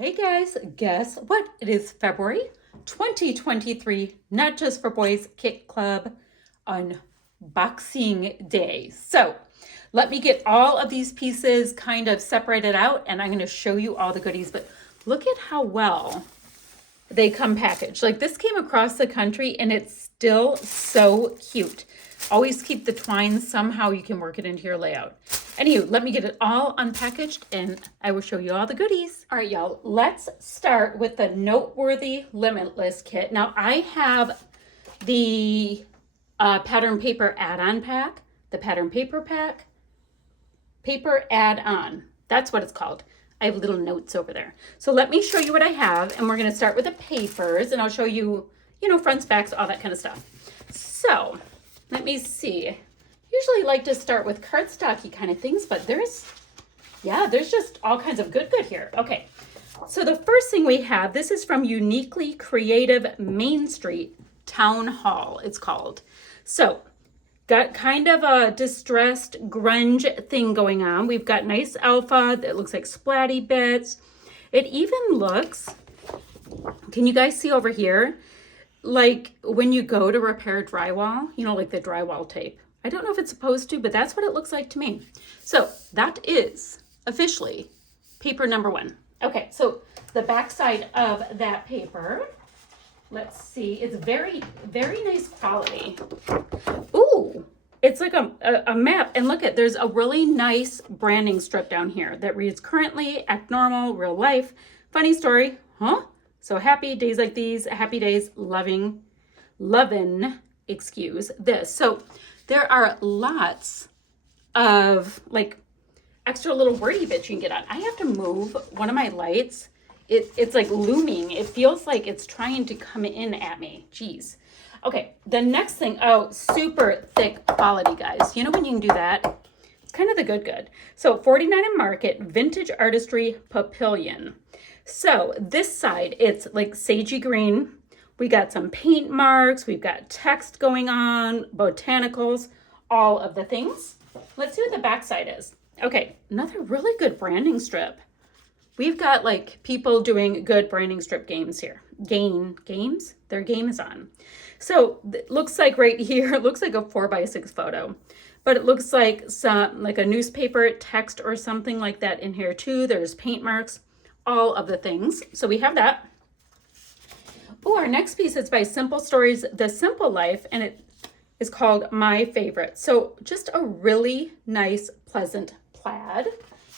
Hey guys, guess what? It is February 2023, Not Just for Boys Kit Club Unboxing Day. So let me get all of these pieces kind of separated out and I'm going to show you all the goodies. But look at how well they come packaged. Like this came across the country and it's still so cute. Always keep the twine. Somehow you can work it into your layout. Anywho, let me get it all unpackaged and I will show you all the goodies. All right, y'all, let's start with the Noteworthy Limitless kit. Now I have the pattern paper add-on pack, the pattern paper pack, paper add-on. That's what it's called. I have little notes over there. So let me show you what I have, and we're going to start with the papers, and I'll show you, fronts, backs, all that kind of stuff. So let me see. Usually like to start with cardstocky kind of things, but there's just all kinds of good here. Okay, so the first thing we have, this is from Uniquely Creative Main Street Town Hall, it's called. So got kind of a distressed grunge thing going on. We've got nice alpha that looks like splatty bits. It even looks, can you guys see over here? Like when you go to repair drywall, like the drywall tape. I don't know if it's supposed to, but that's what it looks like to me. So that is officially paper number one. Okay, so the back side of that paper, let's see, it's very, very nice quality. Ooh, it's like a map. And look there's a really nice branding strip down here that reads currently, act normal, real life. Funny story, huh? So happy days like these, happy days, loving, excuse this. So there are lots of like extra little wordy bits you can get on. I have to move one of my lights. It's like looming. It feels like it's trying to come in at me. Jeez. Okay, the next thing, super thick quality, guys. You know when you can do that? It's kind of the good. So 49 and Market, Vintage Artistry Papillion. So this side, it's like sagey green. We got some paint marks. We've got text going on, botanicals, all of the things. Let's see what the back side is. Okay, another really good branding strip. We've got like people doing good branding strip games here. Games? Their game is on. So it looks like right here, it looks like a 4x6 photo, but it looks like some like a newspaper text or something like that in here too. There's paint marks, all of the things. So we have that. Oh, our next piece is by Simple Stories, The Simple Life, and it is called My Favorite. So just a really nice, pleasant plaid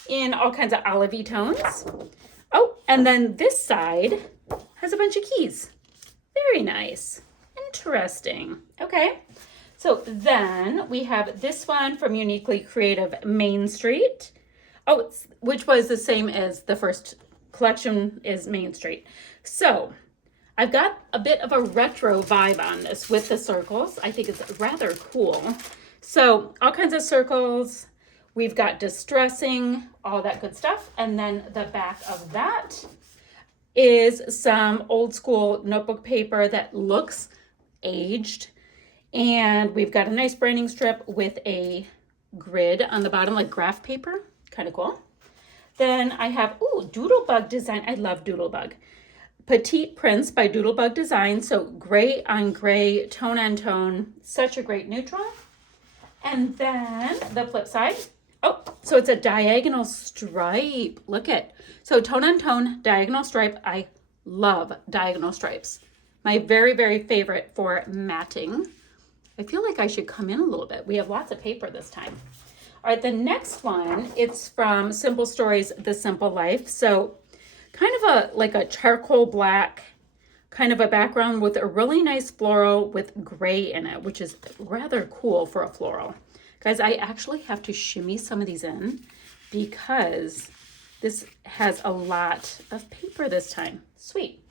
in all kinds of olivey tones. Oh, and then this side has a bunch of keys. Very nice. Interesting. Okay. So then we have this one from Uniquely Creative Main Street. Oh, which was the same as the first collection is Main Street. So I've got a bit of a retro vibe on this with the circles. I think it's rather cool. So all kinds of circles. We've got distressing, all that good stuff. And then the back of that is some old school notebook paper that looks aged. And we've got a nice branding strip with a grid on the bottom, like graph paper. Kind of cool. Then I have, Doodlebug design. I love Doodlebug. Petite Prints by Doodlebug Design. So gray on gray, tone on tone. Such a great neutral. And then the flip side. Oh, so it's a diagonal stripe. Look at. So tone on tone, diagonal stripe. I love diagonal stripes. My very, very favorite for matting. I feel like I should come in a little bit. We have lots of paper this time. All right, the next one, it's from Simple Stories, The Simple Life. So kind of like a charcoal black kind of a background with a really nice floral with gray in it, which is rather cool for a floral. Guys, I actually have to shimmy some of these in because this has a lot of paper this time. Sweet.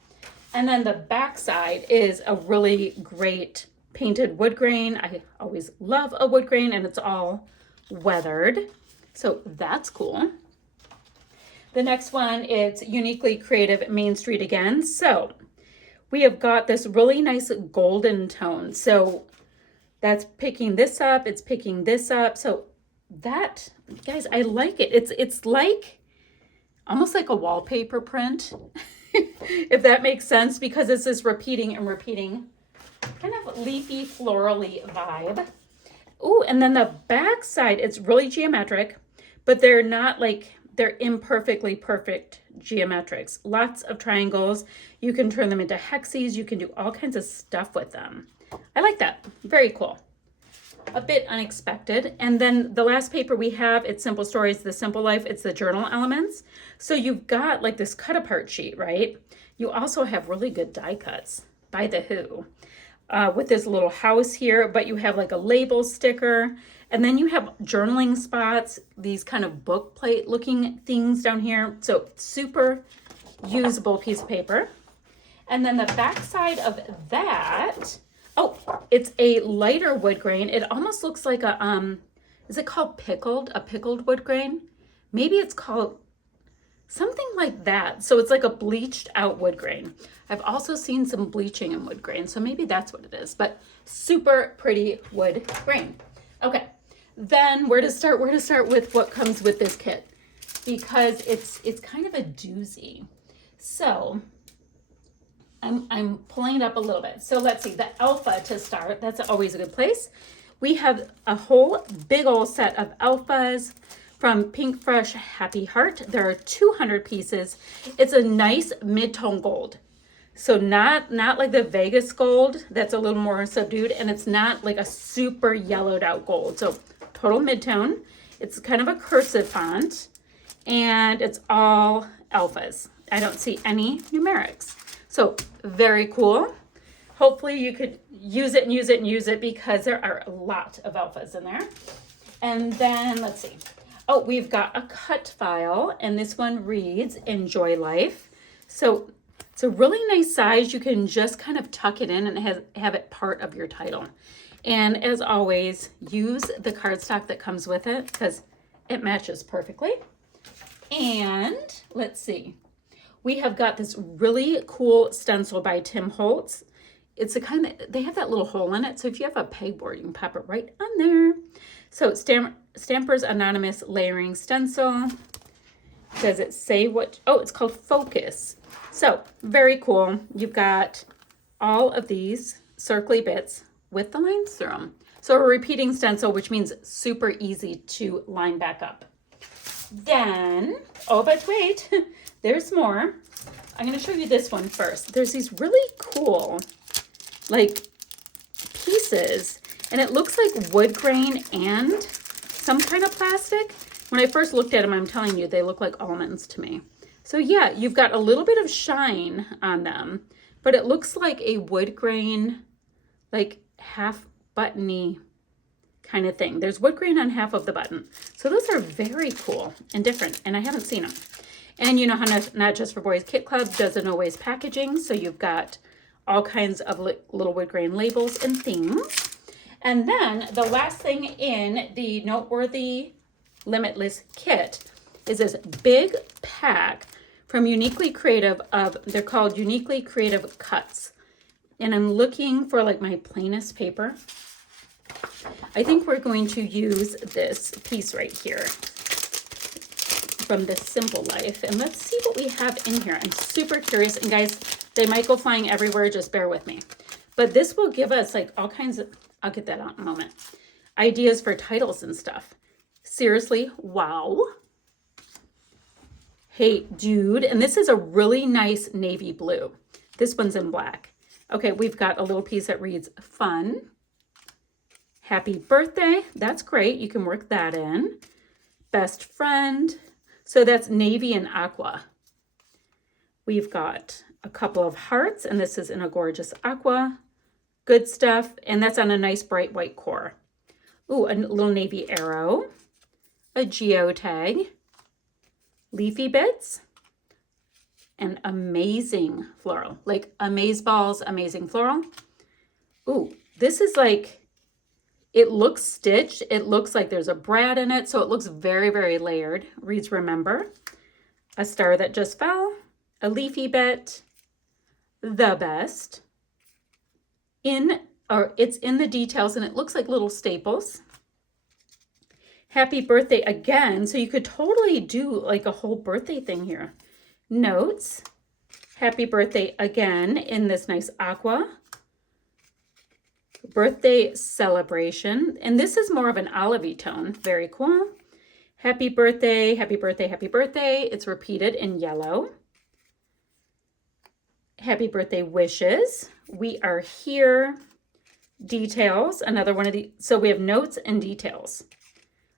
And then the back side is a really great painted wood grain. I always love a wood grain, and it's all weathered. So that's cool. The next one is Uniquely Creative Main Street again. So we have got this really nice golden tone. So that's picking this up. It's picking this up. So that, guys, I like it. It's like almost like a wallpaper print, if that makes sense, because it's this repeating and repeating kind of leafy, florally vibe. Ooh, and then the back side, it's really geometric, but they're not like, they're imperfectly perfect geometrics. Lots of triangles. You can turn them into hexes. You can do all kinds of stuff with them. I like that. Very cool. A bit unexpected. And then the last paper we have, it's Simple Stories, The Simple Life. It's the journal elements. So you've got like this cut apart sheet, right? You also have really good die cuts by The Who. With this little house here, but you have like a label sticker, and then you have journaling spots, these kind of book plate looking things down here. So super usable piece of paper. And then the back side of that, oh, it's a lighter wood grain. It almost looks like a, is it called pickled? A pickled wood grain? Maybe it's called something like that. So it's like a bleached out wood grain. I've also seen some bleaching in wood grain, so maybe that's what it is, but super pretty wood grain. Okay, then where to start with what comes with this kit, because it's kind of a doozy. So I'm pulling it up a little bit. So let's see, the alpha to start, that's always a good place. We have a whole big old set of alphas from Pink Fresh Happy Heart. There are 200 pieces. It's a nice mid-tone gold. So not like the Vegas gold, that's a little more subdued, and it's not like a super yellowed out gold. So total mid-tone. It's kind of a cursive font, and it's all alphas. I don't see any numerics. So very cool. Hopefully you could use it and use it and use it, because there are a lot of alphas in there. And then let's see. Oh, we've got a cut file, and this one reads Enjoy Life. So it's a really nice size. You can just kind of tuck it in and have it part of your title. And as always, use the cardstock that comes with it, because it matches perfectly. And let's see. We have got this really cool stencil by Tim Holtz. It's a kind of, they have that little hole in it. So if you have a pegboard, you can pop it right on there. So Stamper's Anonymous Layering Stencil. Does it say what? Oh, it's called Focus. So very cool. You've got all of these circly bits with the lines through them. So a repeating stencil, which means super easy to line back up. Then, oh, but wait, there's more. I'm going to show you this one first. There's these really cool, like, pieces, and it looks like wood grain and some kind of plastic. When I first looked at them, I'm telling you, they look like almonds to me. So yeah, you've got a little bit of shine on them, but it looks like a wood grain, like half buttony kind of thing. There's wood grain on half of the button. So those are very cool and different, and I haven't seen them. And you know how Not Just for Boys Kit Club does a no waste packaging. So you've got all kinds of little wood grain labels and things. And then the last thing in the Noteworthy Limitless kit is this big pack from Uniquely Creative they're called Uniquely Creative Cuts. And I'm looking for like my plainest paper. I think we're going to use this piece right here from The Simple Life. And let's see what we have in here. I'm super curious. And guys, they might go flying everywhere. Just bear with me. But this will give us like all kinds of, I'll get that out in a moment, ideas for titles and stuff. Seriously, wow. Hey, dude. And this is a really nice navy blue. This one's in black. Okay, we've got a little piece that reads fun. Happy birthday. That's great. You can work that in. Best friend. So that's navy and aqua. We've got a couple of hearts, and this is in a gorgeous aqua. Good stuff. And that's on a nice bright white core. Ooh, a little navy arrow. A geotag. Leafy bits. And amazing floral. Like Amazeballs, amazing floral. Ooh, this is like, it looks stitched. It looks like there's a brad in it. So it looks very, very layered. Reads remember. A star that just fell. A leafy bit. The best. It's in the details, and it looks like little staples. Happy birthday again. So you could totally do like a whole birthday thing here. Notes. Happy birthday again in this nice aqua. Birthday celebration. And this is more of an olivey tone. Very cool. Happy birthday, happy birthday, happy birthday. It's repeated in yellow. Happy birthday wishes. We are here. Details. Another one of the, so we have notes and details.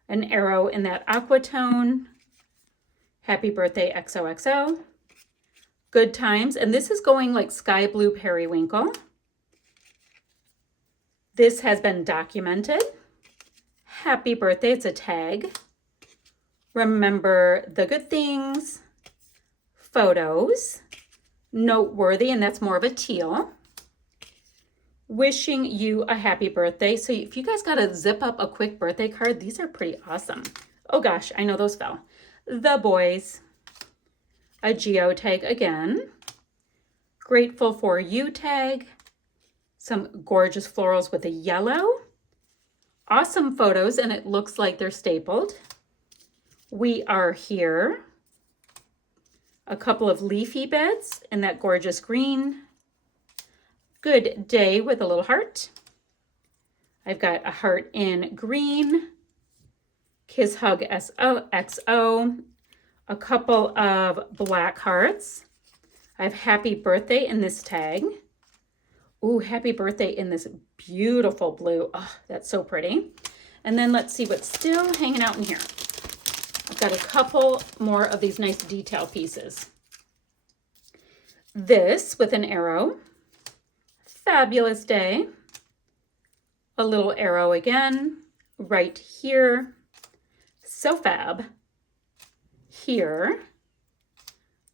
An arrow in that aqua tone. Happy birthday XOXO. Good times. And this is going like sky blue periwinkle. This has been documented. Happy birthday. It's a tag. Remember the good things. Photos. Noteworthy, and that's more of a teal. Wishing you a happy birthday. So if you guys got to zip up a quick birthday card, these are pretty awesome. Oh gosh, I know those fell. The boys. A geo tag again. Grateful for you tag. Some gorgeous florals with a yellow. Awesome photos, and it looks like they're stapled. We are here. A couple of leafy beds in that gorgeous green. Good day with a little heart. I've got a heart in green. Kiss hug XO. A couple of black hearts. I have happy birthday in this tag. Ooh, happy birthday in this beautiful blue. Oh, that's so pretty. And then let's see what's still hanging out in here. I've got a couple more of these nice detail pieces. This with an arrow. Fabulous day. A little arrow again. Right here. So fab. Here.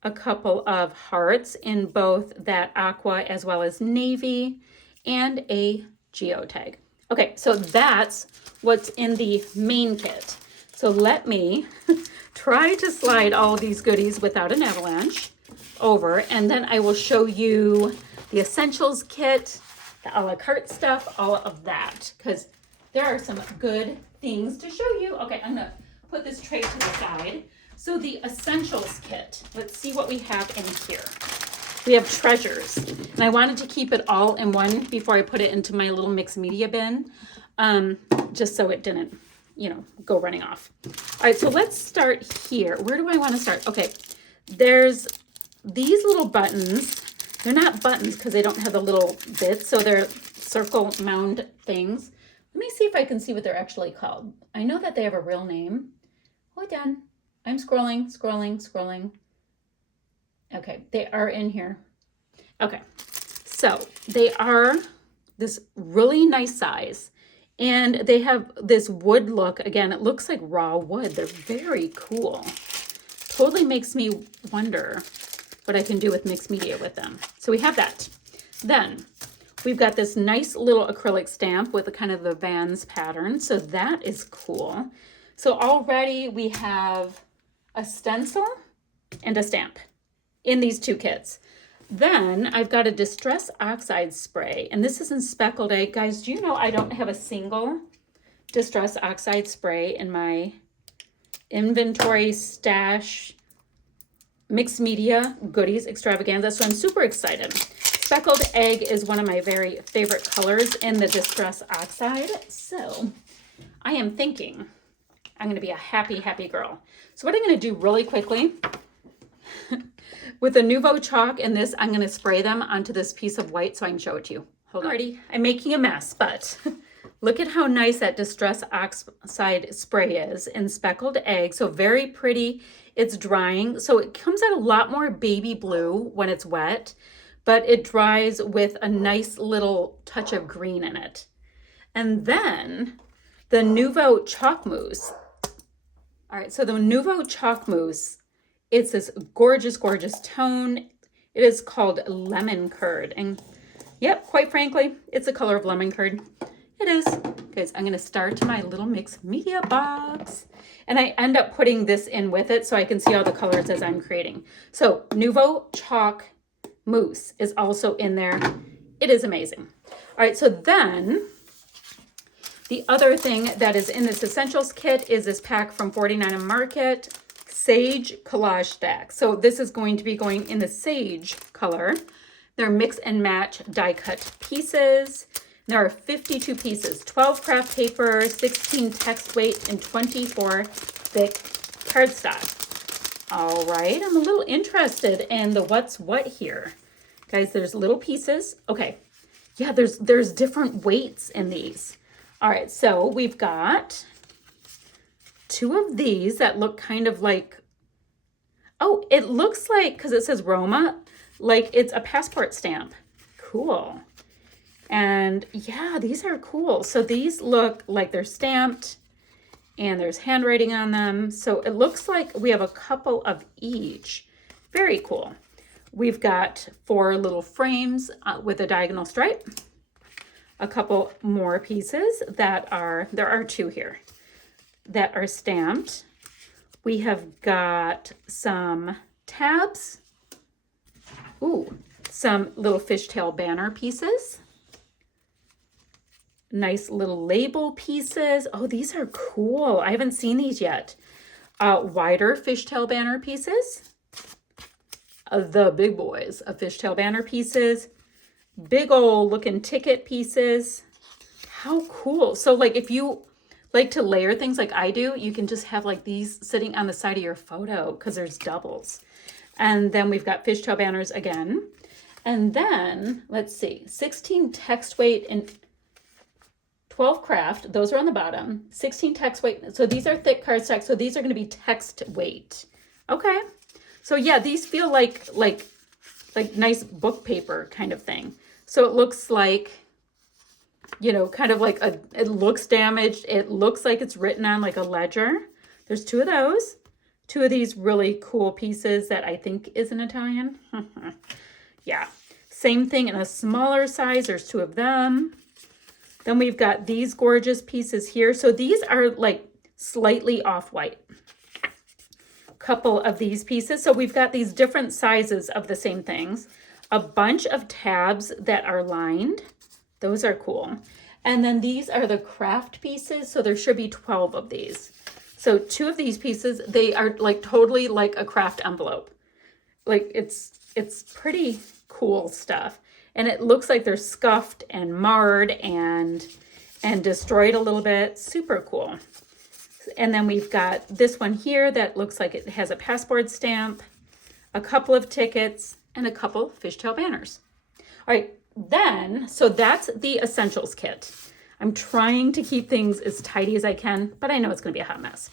A couple of hearts in both that aqua as well as navy. And a geotag. Okay, so that's what's in the main kit. So let me try to slide all of these goodies without an avalanche over, and then I will show you the essentials kit, the a la carte stuff, all of that, because there are some good things to show you. Okay, I'm gonna put this tray to the side. So the essentials kit, let's see what we have in here. We have treasures, and I wanted to keep it all in one before I put it into my little mixed media bin, just so it didn't, you know, go running off. All right, so let's start here. Where do I want to start? Okay, there's these little buttons. They're not buttons because they don't have the little bits, so they're circle mound things. Let me see if I can see what they're actually called. I know that they have a real name. Hold on. I'm scrolling. Okay, they are in here. Okay, so they are this really nice size. And they have this wood look. Again, it looks like raw wood. They're very cool. Totally makes me wonder what I can do with mixed media with them. So we have that. Then we've got this nice little acrylic stamp with a kind of the Vans pattern. So that is cool. So already we have a stencil and a stamp in these two kits. Then I've got a Distress Oxide spray, and this is in Speckled Egg. Guys, do you know I don't have a single Distress Oxide spray in my inventory stash mixed media goodies extravaganza, so I'm super excited. Speckled Egg is one of my very favorite colors in the Distress Oxide, so I am thinking I'm going to be a happy, happy girl. So what I'm going to do really quickly, with the Nuvo chalk and this, I'm going to spray them onto this piece of white so I can show it to you. Hold on. Alrighty, I'm making a mess, but look at how nice that Distress Oxide spray is in Speckled Egg. So very pretty. It's drying. So it comes out a lot more baby blue when it's wet, but it dries with a nice little touch of green in it. And then the Nuvo Chalk Mousse. All right, so the Nuvo Chalk Mousse, it's this gorgeous, gorgeous tone. It is called Lemon Curd. And yep, quite frankly, it's the color of lemon curd. It is. Guys, I'm going to start my little mixed media box. And I end up putting this in with it so I can see all the colors as I'm creating. So Nuvo Chalk Mousse is also in there. It is amazing. All right, so then The other thing that is in this essentials kit is this pack from 49 and Market, Sage Collage Stack. So this is going to be going in the sage color. They're mix and match die cut pieces. There are 52 pieces, 12 craft paper, 16 text weight, and 24 thick cardstock. All right, I'm a little interested in the what's what here. Guys, there's little pieces. Okay, yeah, there's different weights in these. All right, so we've got 2 of these that look kind of like, oh, it looks like, because it says Roma, like it's a passport stamp. Cool. And yeah, these are cool. So these look like they're stamped and there's handwriting on them. So it looks like we have a couple of each. Very cool. We've got 4 little frames with a diagonal stripe. A couple more pieces that are, there are 2 here that are stamped. We have got some tabs. Ooh, some little fishtail banner pieces. Nice little label pieces. Oh, these are cool. I haven't seen these yet. Wider fishtail banner pieces. The big boys of fishtail banner pieces. Big old looking ticket pieces. How cool. So like if you like to layer things like I do, you can just have like these sitting on the side of your photo because there's doubles. And then we've got fishtail banners again. And then let's see, 16 text weight and 12 craft, those are on the bottom. 16 text weight. So these are thick cardstock. So these are going to be text weight. Okay. So yeah, these feel like nice book paper kind of thing. So it looks like, you know, kind of like it looks damaged. It looks like it's written on like a ledger. There's 2 of those. 2 of these really cool pieces that I think is an Italian. Yeah. Same thing in a smaller size. There's 2 of them. Then we've got these gorgeous pieces here. So these are like slightly off-white. Couple of these pieces. So we've got these different sizes of the same things. A bunch of tabs that are lined. Those are cool. And then these are the craft pieces. So there should be 12 of these. So 2 of these pieces, they are like totally like a craft envelope. Like it's pretty cool stuff. And it looks like they're scuffed and marred and destroyed a little bit. Super cool. And then we've got this one here that looks like it has a passport stamp, a couple of tickets, and a couple fishtail banners. All right, then, so that's the essentials kit. I'm trying to keep things as tidy as I can, but I know it's going to be a hot mess.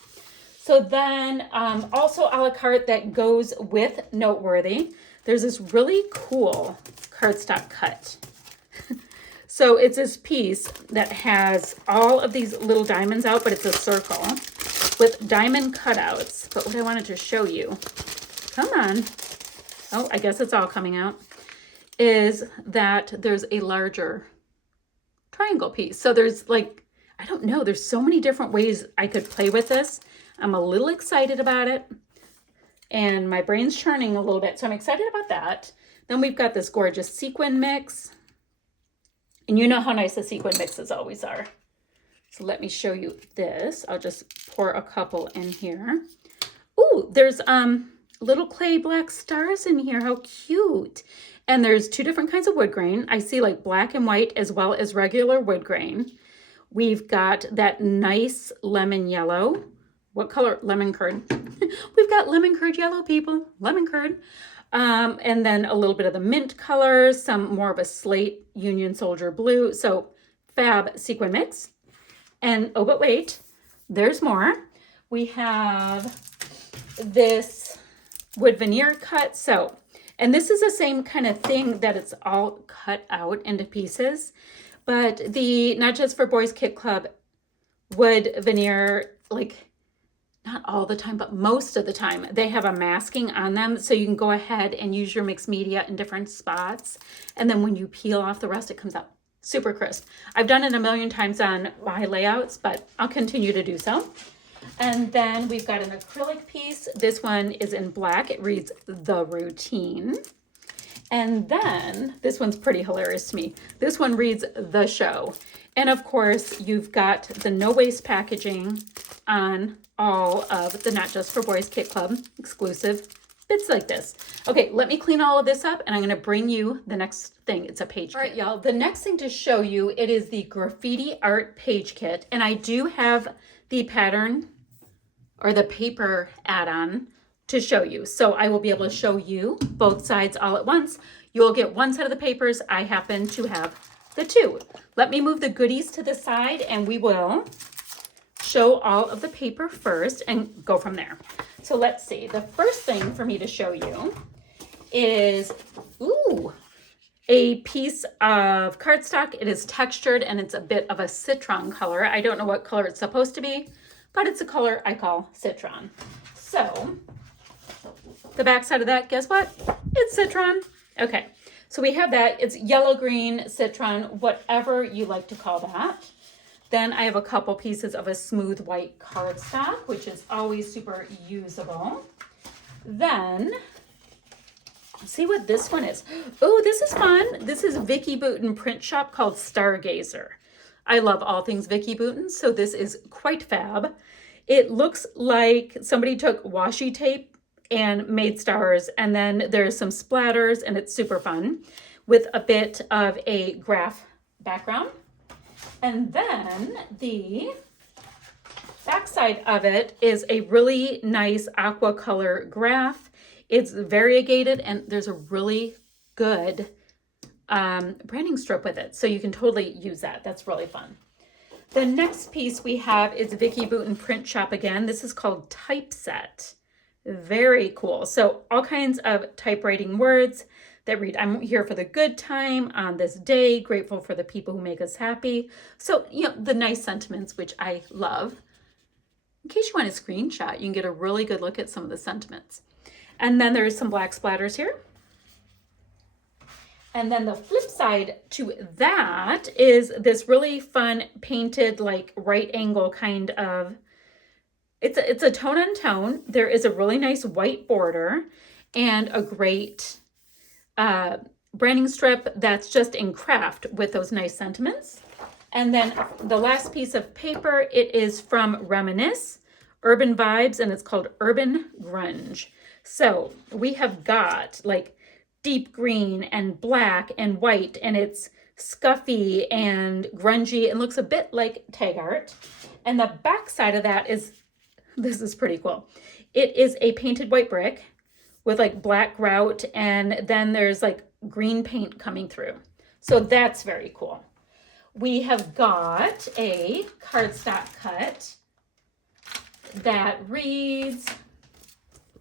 So then also a la carte that goes with Noteworthy, there's this really cool cardstock cut. So it's this piece that has all of these little diamonds out, but it's a circle with diamond cutouts. But what I wanted to show you, come on, oh, I guess it's all coming out, is that there's a larger triangle piece. So there's like, I don't know, there's so many different ways I could play with this. I'm a little excited about it and my brain's churning a little bit. So I'm excited about that. Then we've got this gorgeous sequin mix. And you know how nice the sequin mixes always are. So let me show you this. I'll just pour a couple in here. Ooh, there's little clay black stars in here. How cute. And there's 2 different kinds of wood grain. I see like black and white as well as regular wood grain. We've got that nice lemon yellow. What color? Lemon curd. We've got lemon curd yellow, people. Lemon curd. And then a little bit of the mint color, some more of a slate Union Soldier blue. So fab sequin mix. And oh, but wait, there's more. We have this wood veneer cut. So, and this is the same kind of thing that it's all cut out into pieces. But the Not Just for Boys Kit Club wood veneer, like, not all the time, but most of the time, they have a masking on them. So you can go ahead and use your mixed media in different spots. And then when you peel off the rest, it comes out super crisp. I've done it a million times on my layouts, but I'll continue to do so. And then we've got an acrylic piece. This one is in black. It reads The Routine. And then this one's pretty hilarious to me. This one reads The Show. And of course, you've got the no waste packaging on all of the Not Just for Boys Kit Club exclusive bits like this. Okay, let me clean all of this up and I'm gonna bring you the next thing. It's a page kit. All right, y'all, the next thing to show you, it is the graffiti art page kit. And I do have the pattern or the paper add-on to show you. So I will be able to show you both sides all at once. You'll get one set of the papers. I happen to have the two. Let me move the goodies to the side and we will show all of the paper first and go from there. So let's see. The first thing for me to show you is, ooh, a piece of cardstock. It is textured and it's a bit of a citron color. I don't know what color it's supposed to be, but it's a color I call citron. So the back side of that, guess what? It's citron. Okay, so we have that. It's yellow, green, citron, whatever you like to call that. Then I have a couple pieces of a smooth white cardstock, which is always super usable. Then, let's see what this one is. Oh, this is fun. This is Vicki Boutin print shop called Stargazer. I love all things Vicki Boutin, so this is quite fab. It looks like somebody took washi tape and made stars, and then there's some splatters, and it's super fun with a bit of a graph background. And then the backside of it is a really nice aqua color graph. It's variegated and there's a really good branding strip with it. So you can totally use that. That's really fun. The next piece we have is Vicki Boutin print shop again. This is called Typeset. Very cool. So all kinds of typewriting words that read, I'm here for the good time on this day, grateful for the people who make us happy. So, you know, the nice sentiments, which I love. In case you want a screenshot, you can get a really good look at some of the sentiments. And then there's some black splatters here. And then the flip side to that is this really fun painted, like right angle kind of, it's a tone on tone. There is a really nice white border and a great branding strip that's just in craft with those nice sentiments. And then the last piece of paper, it is from Reminisce, Urban Vibes, and it's called Urban Grunge. So we have got like deep green and black and white, and it's scuffy and grungy and looks a bit like tag art. And the back side of that is, this is pretty cool. It is a painted white brick with like black grout, and then there's like green paint coming through. So that's very cool. We have got a cardstock cut that reads,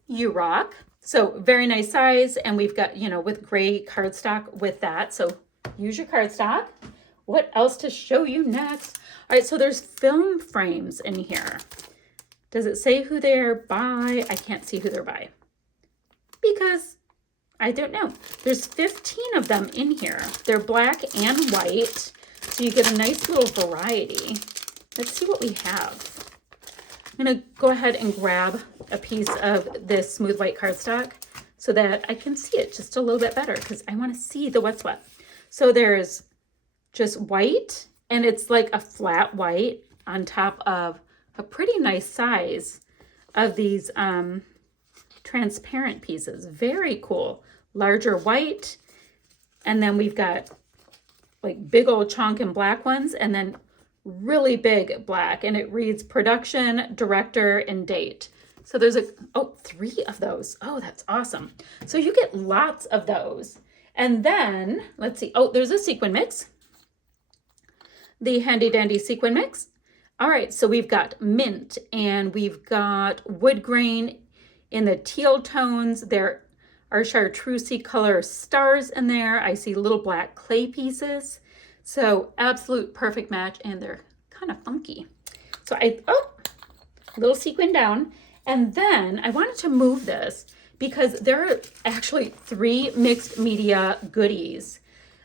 You Rock. So very nice size, and we've got, you know, with gray cardstock with that. So use your cardstock. What else to show you next? All right, so there's film frames in here. Does it say who they're by? I can't see who they're by because I don't know. There's 15 of them in here. They're black and white, so you get a nice little variety. Let's see what we have. I'm gonna go ahead and grab a piece of this smooth white cardstock so that I can see it just a little bit better because I wanna see the what's what. So there's just white, and it's like a flat white on top of a pretty nice size of these transparent pieces. Very cool. Larger white, and then we've got like big old chunk and black ones, and then really big black, and it reads production, director, and date. So there's 3 of those. Oh, that's awesome. So you get lots of those. And then let's see. Oh, there's a sequin mix. The handy dandy sequin mix. All right, so we've got mint, and we've got wood grain in the teal tones. There are chartreusey color stars in there. I see little black clay pieces. So absolute perfect match, and they're kind of funky. So little sequin down. And then I wanted to move this because there are actually 3 mixed media goodies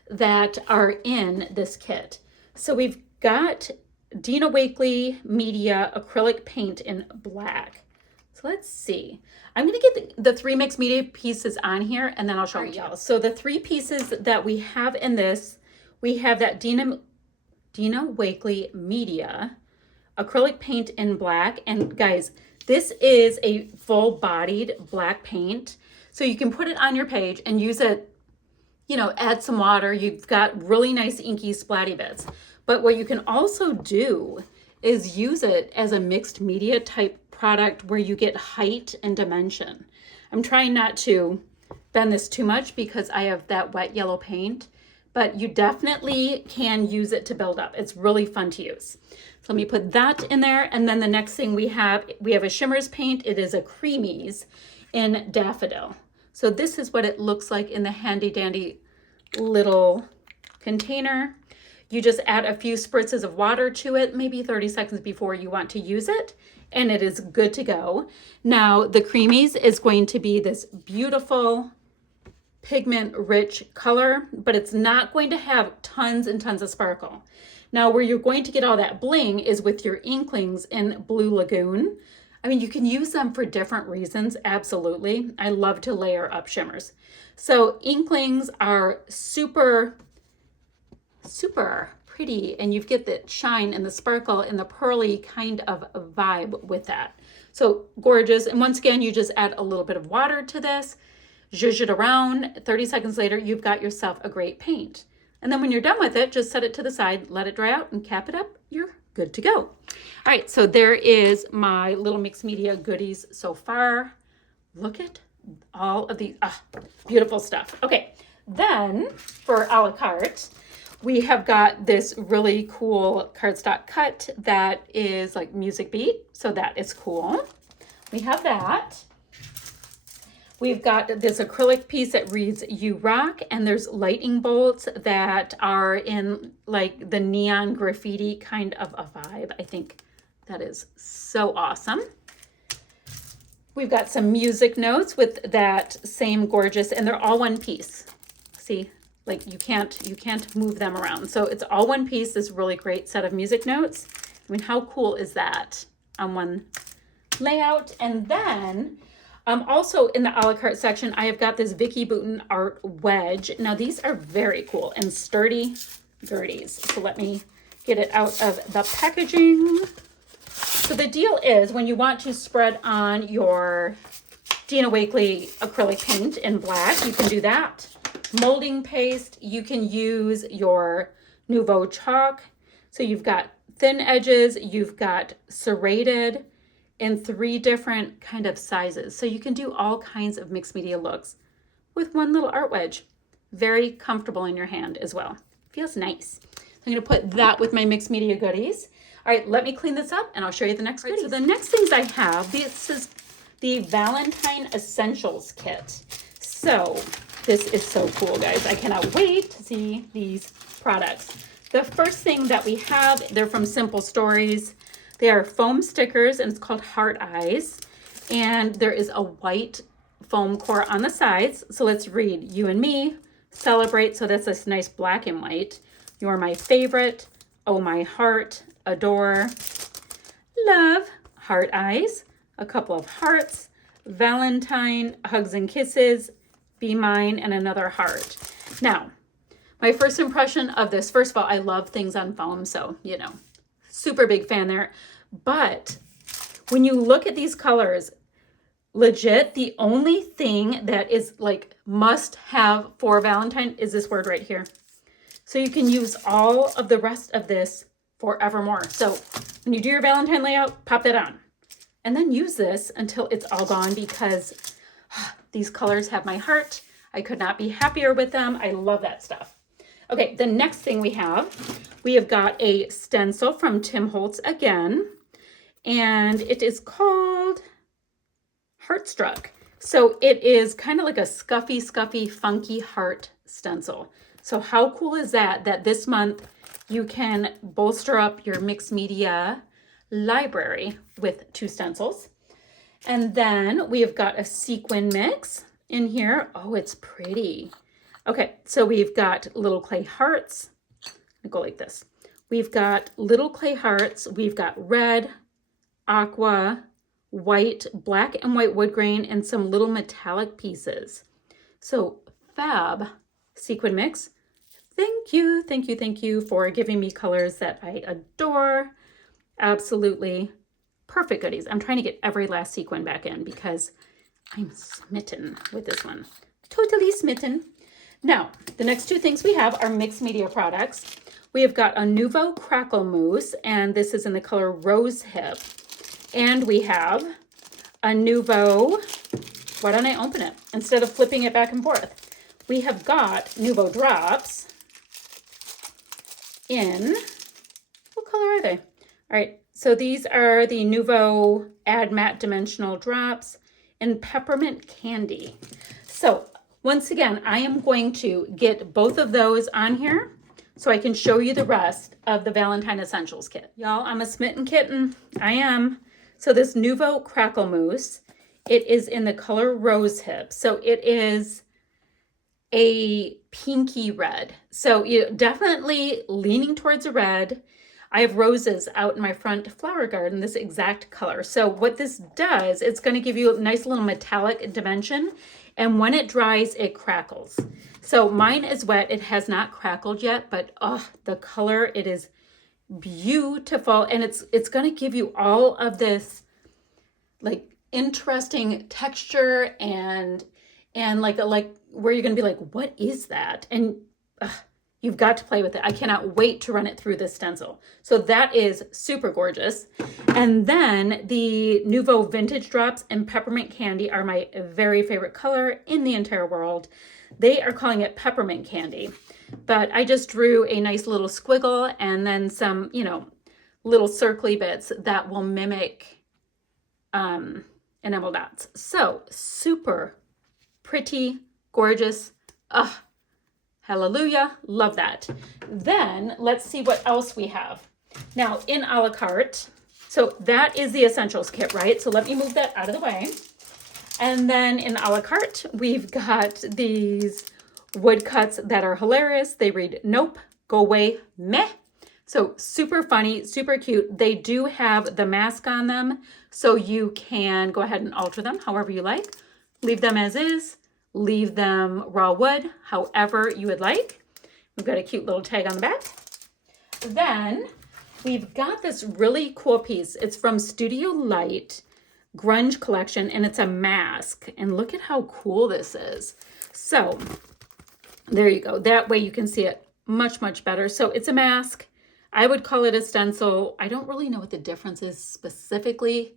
that are in this kit. So we've got Dina Wakley Media acrylic paint in black. So let's see. I'm going to get the 3 mixed media pieces on here, and then I'll show y'all. So the 3 pieces that we have in this, we have that Dina Dina Wakley Media acrylic paint in black. And guys, this is a full-bodied black paint. So you can put it on your page and use it, you know, add some water. You've got really nice inky splatty bits. But what you can also do is use it as a mixed media type product where you get height and dimension. I'm trying not to bend this too much because I have that wet yellow paint, but you definitely can use it to build up. It's really fun to use. So let me put that in there. And then the next thing we have a Shimmers paint. It is a Creamies in Daffodil. So this is what it looks like in the handy dandy little container. You just add a few spritzes of water to it, maybe 30 seconds before you want to use it, and it is good to go. Now, the Creamies is going to be this beautiful pigment rich color, but it's not going to have tons and tons of sparkle. Now, where you're going to get all that bling is with your Inklings in Blue Lagoon. I mean, you can use them for different reasons, absolutely. I love to layer up shimmers. So Inklings are super pretty, and you get the shine and the sparkle and the pearly kind of vibe with that. So gorgeous. And once again, you just add a little bit of water to this, zhuzh it around. 30 seconds later, you've got yourself a great paint. And then when you're done with it, just set it to the side, let it dry out and cap it up. You're good to go. All right, so there is my little mixed media goodies so far. Look at all of these beautiful stuff. Okay, then for a la carte, we have got this really cool cardstock cut that is like music beat. So that is cool. We have that. We've got this acrylic piece that reads "You Rock," and there's lightning bolts that are in like the neon graffiti kind of a vibe. I think that is so awesome. We've got some music notes with that same gorgeous, and they're all one piece. See? Like you can't move them around. So it's all one piece, this really great set of music notes. I mean, how cool is that on one layout? And then also in the a la carte section, I have got this Vicky Bouton art wedge. Now these are very cool and sturdy goodies. So let me get it out of the packaging. So the deal is when you want to spread on your Dina Wakley acrylic paint in black, you can do that. Molding paste, you can use your Nouveau chalk. So you've got thin edges, you've got serrated in 3 different kind of sizes. So you can do all kinds of mixed media looks with one little art wedge. Very comfortable in your hand as well. Feels nice. So I'm gonna put that with my mixed media goodies. All right, let me clean this up and I'll show you the next goodies. So the next things I have, this is the Valentine Essentials Kit. So this is so cool, guys. I cannot wait to see these products. The first thing that we have, they're from Simple Stories. They are foam stickers, and it's called Heart Eyes. And there is a white foam core on the sides. So let's read. You and me, celebrate. So that's this nice black and white. You're my favorite. Oh, my heart. Adore. Love. Heart Eyes. A couple of hearts. Valentine. Hugs and kisses. Be mine, and another heart. Now, my first impression of this, first of all, I love things on foam, so, you know, super big fan there. But when you look at these colors, legit, the only thing that is like must have for Valentine is this word right here. So you can use all of the rest of this forevermore. So when you do your Valentine layout, pop that on. And then use this until it's all gone because these colors have my heart. I could not be happier with them. I love that stuff. Okay, the next thing we have got a stencil from Tim Holtz again, and it is called Heartstruck. So it is kind of like a scuffy, funky heart stencil. So how cool is that, that this month you can bolster up your mixed media library with 2 stencils. And then we have got a sequin mix in here. Oh, it's pretty. Okay, so we've got little clay hearts. I go like this. We've got little clay hearts. We've got red, aqua, white, black and white wood grain, and some little metallic pieces. So fab sequin mix. Thank you, thank you, thank you for giving me colors that I adore. Absolutely perfect goodies. I'm trying to get every last sequin back in because I'm smitten with this one. Totally smitten. Now, the next two things we have are mixed media products. We have got a Nuvo Crackle Mousse, and this is in the color Rose Hip. And we have a Nuvo, why don't I open it instead of flipping it back and forth? We have got Nuvo Drops in, what color are they? All right, so these are the Nuvo Add Matte Dimensional Drops in Peppermint Candy. So once again, I am going to get both of those on here so I can show you the rest of the Valentine Essentials kit. Y'all, I'm a smitten kitten. I am. So this Nuvo Crackle Mousse, it is in the color Rose Hip. So it is a pinky red. So you definitely leaning towards a red. I have roses out in my front flower garden, this exact color. So what this does, it's going to give you a nice little metallic dimension. And when it dries, it crackles. So mine is wet. It has not crackled yet, but oh, the color, it is beautiful. And it's going to give you all of this like interesting texture and like where you're going to be like, what is that? And you've got to play with it. I cannot wait to run it through this stencil. So that is super gorgeous. And then the Nuvo Vintage Drops and Peppermint Candy are my very favorite color in the entire world. They are calling it Peppermint Candy, but I just drew a nice little squiggle and then some, little circly bits that will mimic enamel dots. So super pretty, gorgeous. Hallelujah. Love that. Then let's see what else we have. Now in a la carte, so that is the essentials kit, right? So let me move that out of the way. And then in a la carte, we've got these woodcuts that are hilarious. They read, nope, go away, meh. So super funny, super cute. They do have the mask on them, so you can go ahead and alter them however you like. Leave them as is. Leave them raw wood, however you would like. We've got a cute little tag on the back. Then we've got this really cool piece. It's from Studio Light Grunge Collection, and it's a mask. And look at how cool this is. So there you go. That way you can see it much, much better. So it's a mask. I would call it a stencil. I don't really know what the difference is specifically.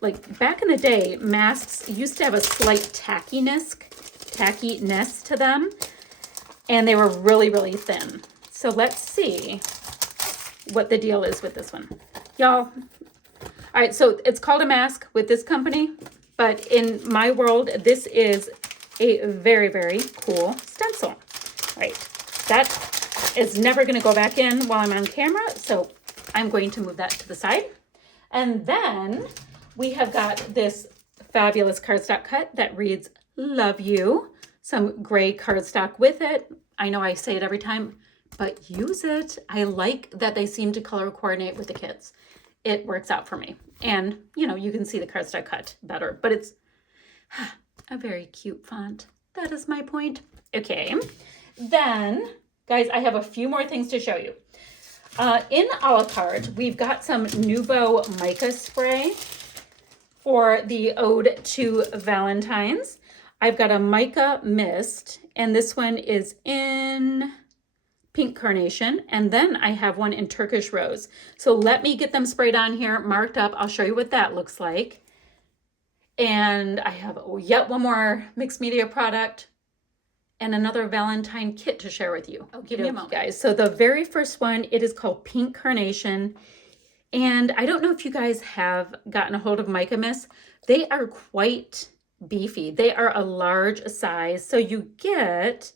Like back in the day, masks used to have a slight tackiness to them, and they were really, really thin. So let's see what the deal is with this one. Y'all, all right, so it's called a mask with this company, but in my world, this is a very, very cool stencil. All right, that is never gonna go back in while I'm on camera, so I'm going to move that to the side. And then we have got this fabulous cardstock cut that reads, love you. Some gray cardstock with it. I know I say it every time, but use it. I like that they seem to color coordinate with the kits. It works out for me. And, you can see the cardstock cut better, but it's a very cute font. That is my point. Okay. Then, guys, I have a few more things to show you. In a la carte, we've got some Nuvo mica spray for the Ode to Valentine's. I've got a mica mist, and this one is in pink carnation, and then I have one in Turkish rose. So let me get them sprayed on here, marked up. I'll show you what that looks like. And I have yet one more mixed media product and another Valentine kit to share with you. Give me a moment, guys. So the very first one, it is called Pink Carnation. And I don't know if you guys have gotten a hold of mica mist. They are quite beefy. They are a large size. So you get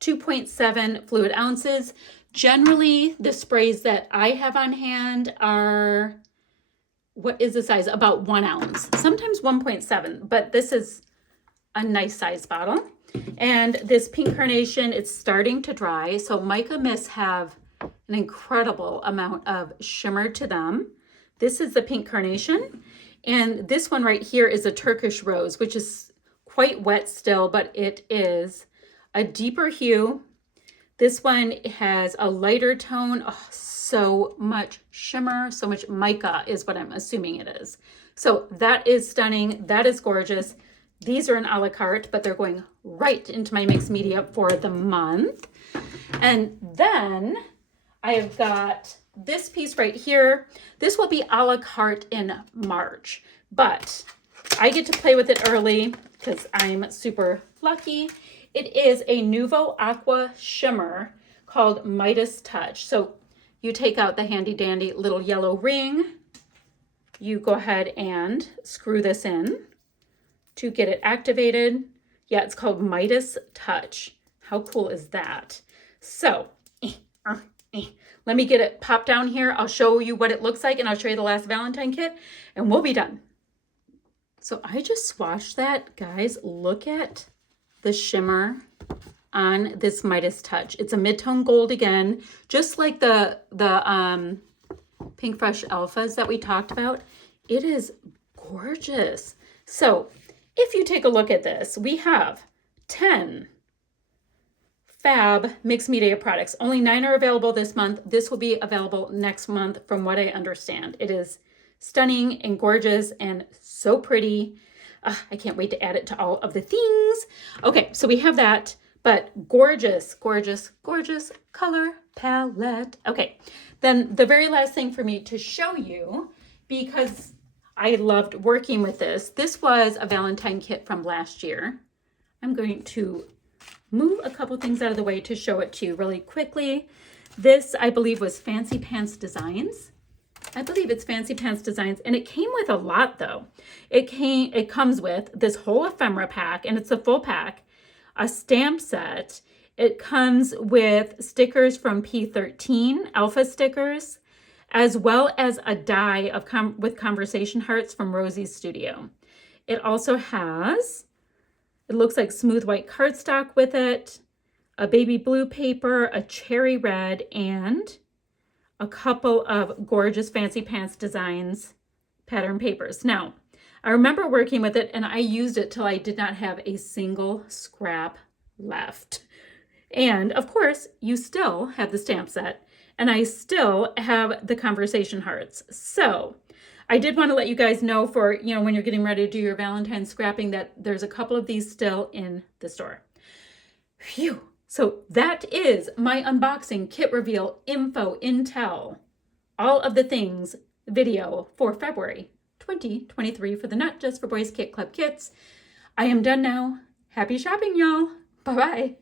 2.7 fluid ounces. Generally, the sprays that I have on hand are, what is the size? About 1 ounce, sometimes 1.7, but this is a nice size bottle. And this Pink Carnation, it's starting to dry. So mica mists have an incredible amount of shimmer to them. This is the Pink Carnation. And this one right here is a Turkish rose, which is quite wet still, but it is a deeper hue. This one has a lighter tone. Oh, so much shimmer, so much mica is what I'm assuming it is. So that is stunning. That is gorgeous. These are an a la carte, but they're going right into my mixed media for the month. And then I have got this piece right here. This will be a la carte in March, but I get to play with it early because I'm super lucky. It is a Nuvo Aqua Shimmer called Midas Touch. So you take out the handy dandy little yellow ring. You go ahead and screw this in to get it activated. Yeah, it's called Midas Touch. How cool is that? So let me get it popped down here. I'll show you what it looks like, and I'll show you the last Valentine kit, and we'll be done. So I just swatched that. Guys, look at the shimmer on this Midas Touch. It's a mid-tone gold again, just like the Pink Fresh Alphas that we talked about. It is gorgeous. So if you take a look at this, we have 10 fab mixed media products. Only 9 are available this month. This will be available next month from what I understand. It is stunning and gorgeous and so pretty. I can't wait to add it to all of the things. Okay, so we have that, but gorgeous, gorgeous, gorgeous color palette. Okay, then the very last thing for me to show you, because I loved working with this. This was a Valentine kit from last year. I'm going to move a couple things out of the way to show it to you really quickly. This, I believe, was Fancy Pants Designs. I believe it's Fancy Pants Designs, and it came with a lot though. It comes with this whole ephemera pack, and it's a full pack, a stamp set. It comes with stickers from P13, alpha stickers, as well as a die of with conversation hearts from Rosie's Studio. It also has, it looks like smooth white cardstock with it, a baby blue paper, a cherry red, and a couple of gorgeous Fancy Pants Designs pattern papers. Now, I remember working with it, and I used it till I did not have a single scrap left. And of course, you still have the stamp set, and I still have the conversation hearts. So I did want to let you guys know for, when you're getting ready to do your Valentine's scrapping, that there's a couple of these still in the store. Phew. So that is my unboxing, kit reveal, info, intel, all of the things video for February 2023 for the Not Just for Boys Kit Club kits. I am done now. Happy shopping, y'all. Bye-bye.